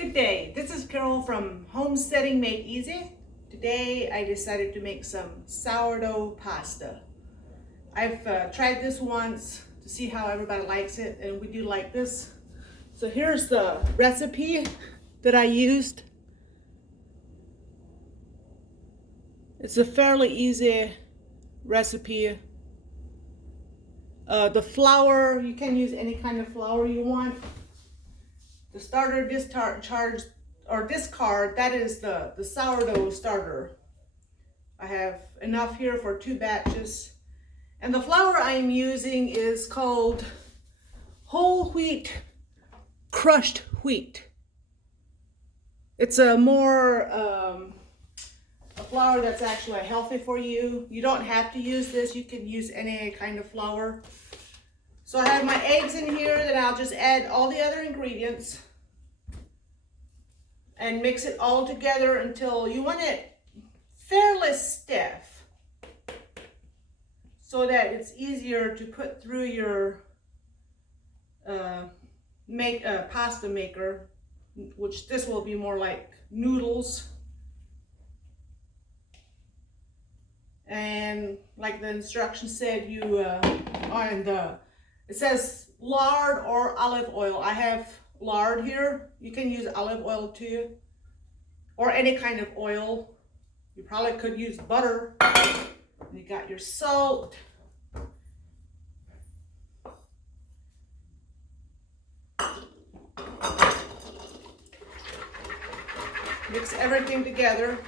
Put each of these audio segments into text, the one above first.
Good day, this is Carol from Homesteading Made Easy. Today I decided to make some sourdough pasta. I've tried this once to see how everybody likes it, and we do like this. So here's the recipe that I used. It's a fairly easy recipe. The flour, you can use any kind of flour you want. The starter discard, that is the sourdough starter. I have enough here for 2 batches. And the flour I'm using is called whole wheat crushed wheat. It's a more a flour that's actually healthy for you. You don't have to use this. You can use any kind of flour. So I have my eggs in here, then I'll just add all the other ingredients and mix it all together until you want it fairly stiff so that it's easier to put through your pasta maker, which this will be more like noodles. And like the instructions said, it says lard or olive oil. I have lard here. You can use olive oil too, or any kind of oil. You probably could use butter. You got your salt. Mix everything together.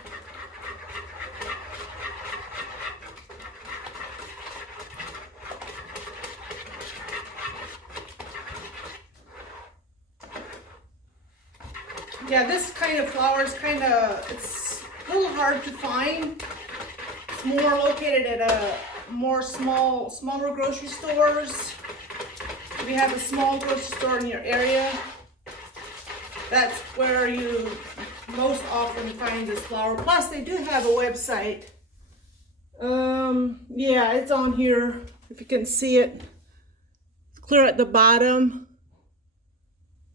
Yeah, this kind of flour is it's a little hard to find. It's more located at smaller grocery stores. If you have a small grocery store in your area, that's where you most often find this flour. Plus, they do have a website. Yeah, it's on here. If you can see it, it's clear at the bottom.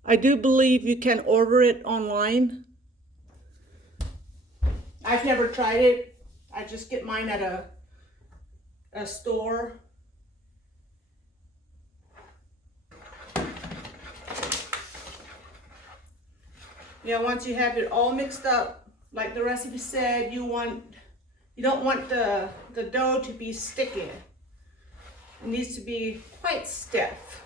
I do believe you can order it online. I've never tried it. I just get mine at a store. Yeah, once you have it all mixed up, like the recipe said, you don't want the dough to be sticky. It needs to be quite stiff.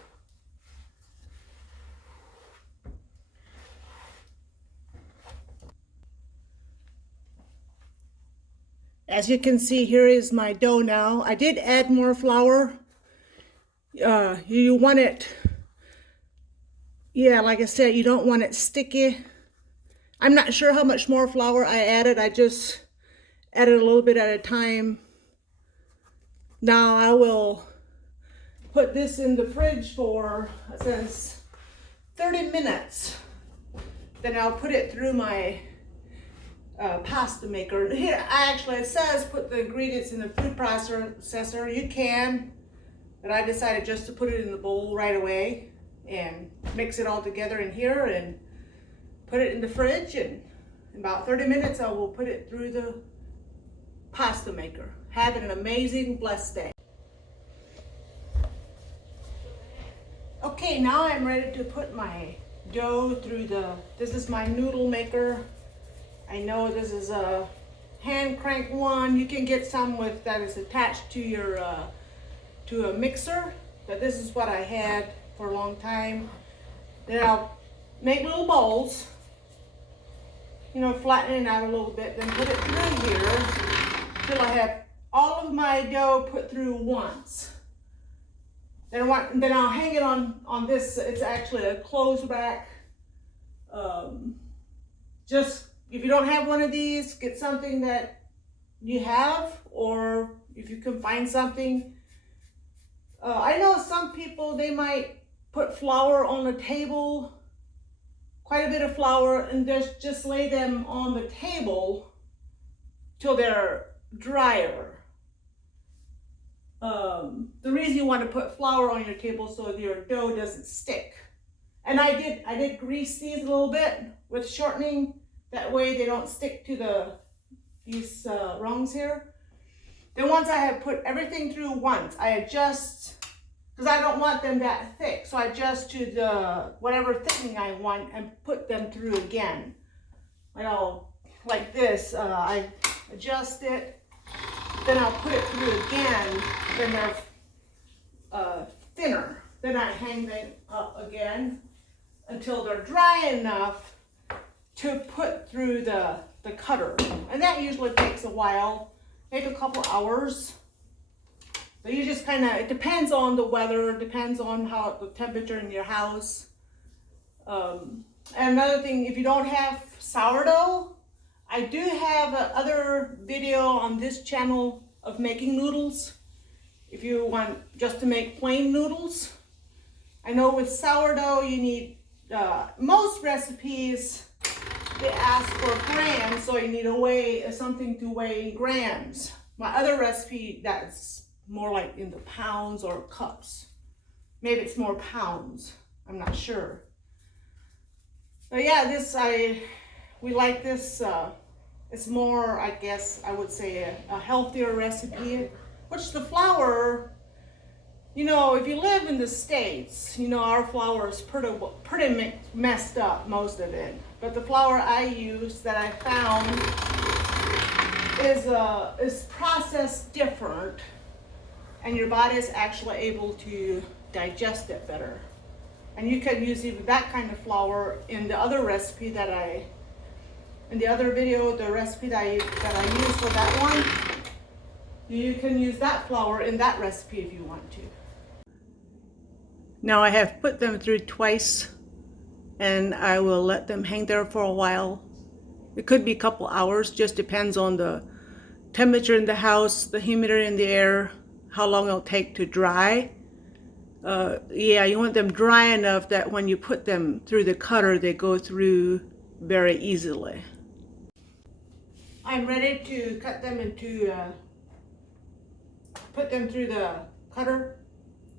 As you can see, here is my dough now. I did add more flour. You want it, yeah, like I said, you don't want it sticky. I'm not sure how much more flour I added. I just added a little bit at a time. Now I will put this in the fridge for, it says 30 minutes. Then I'll put it through my pasta maker. Here, it says put the ingredients in the food processor. You can, but I decided just to put it in the bowl right away and mix it all together in here and put it in the fridge. And in about 30 minutes, I will put it through the pasta maker. Have an amazing, blessed day. Okay, now I'm ready to put my dough through this is my noodle maker. I know this is a hand crank one. You can get some that is attached to your to a mixer, but this is what I had for a long time. Then I'll make little balls, flatten it out a little bit, then put it through here till I have all of my dough put through once. Then I'll hang it on this. It's actually a clothes rack. Just if you don't have one of these, get something that you have, or if you can find something. I know some people, they might put flour on the table, quite a bit of flour, and just lay them on the table till they're drier. The reason you want to put flour on your table so your dough doesn't stick. And I did grease these a little bit with shortening. That way they don't stick to these rungs here. Then once I have put everything through once, I adjust, because I don't want them that thick. So I adjust to the whatever thickening I want and put them through again. You know, like this, I adjust it, then I'll put it through again, then they're thinner. Then I hang them up again until they're dry enough to put through the cutter. And that usually takes a while, maybe a couple hours. So you just kind of, it depends on the weather, depends on how the temperature in your house. And another thing, if you don't have sourdough, I do have another video on this channel of making noodles. If you want just to make plain noodles. I know with sourdough you need, most recipes, they ask for grams, so you need to weigh something to weigh grams. My other recipe, that's more like in the pounds or cups. Maybe it's more pounds, I'm not sure. But yeah, we like this, it's more, I guess, I would say a healthier recipe, which the flour, you know, if you live in the States, you know, our flour is pretty messed up, most of it. But the flour I use that I found is processed different, and your body is actually able to digest it better. And you can use even that kind of flour in the other recipe in the other video, the recipe that I used for that one. You can use that flour in that recipe if you want to. Now I have put them through twice, and I will let them hang there for a while. It could be a couple hours, just depends on the temperature in the house, the humidity in the air, how long it'll take to dry. Yeah, you want them dry enough that when you put them through the cutter, they go through very easily. I'm ready to cut them into, put them through the cutter.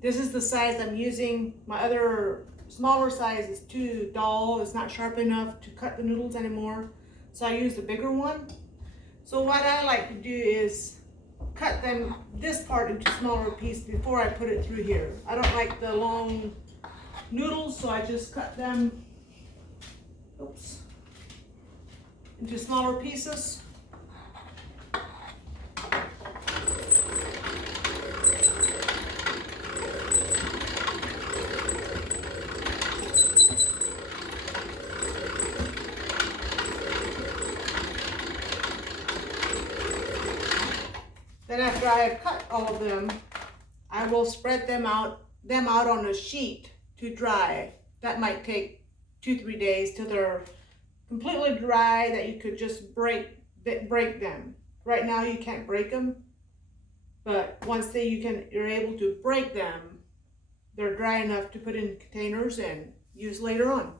This is the size I'm using. My other smaller size is too dull. It's not sharp enough to cut the noodles anymore. So I use the bigger one. So what I like to do is cut them, this part, into smaller pieces before I put it through here. I don't like the long noodles, so I just cut them, into smaller pieces. Then after I have cut all of them, I will spread them out on a sheet to dry. That might take 2-3 days till they're completely dry, that you could just break them. Right now you can't break them, but once you're able to break them, they're dry enough to put in containers and use later on.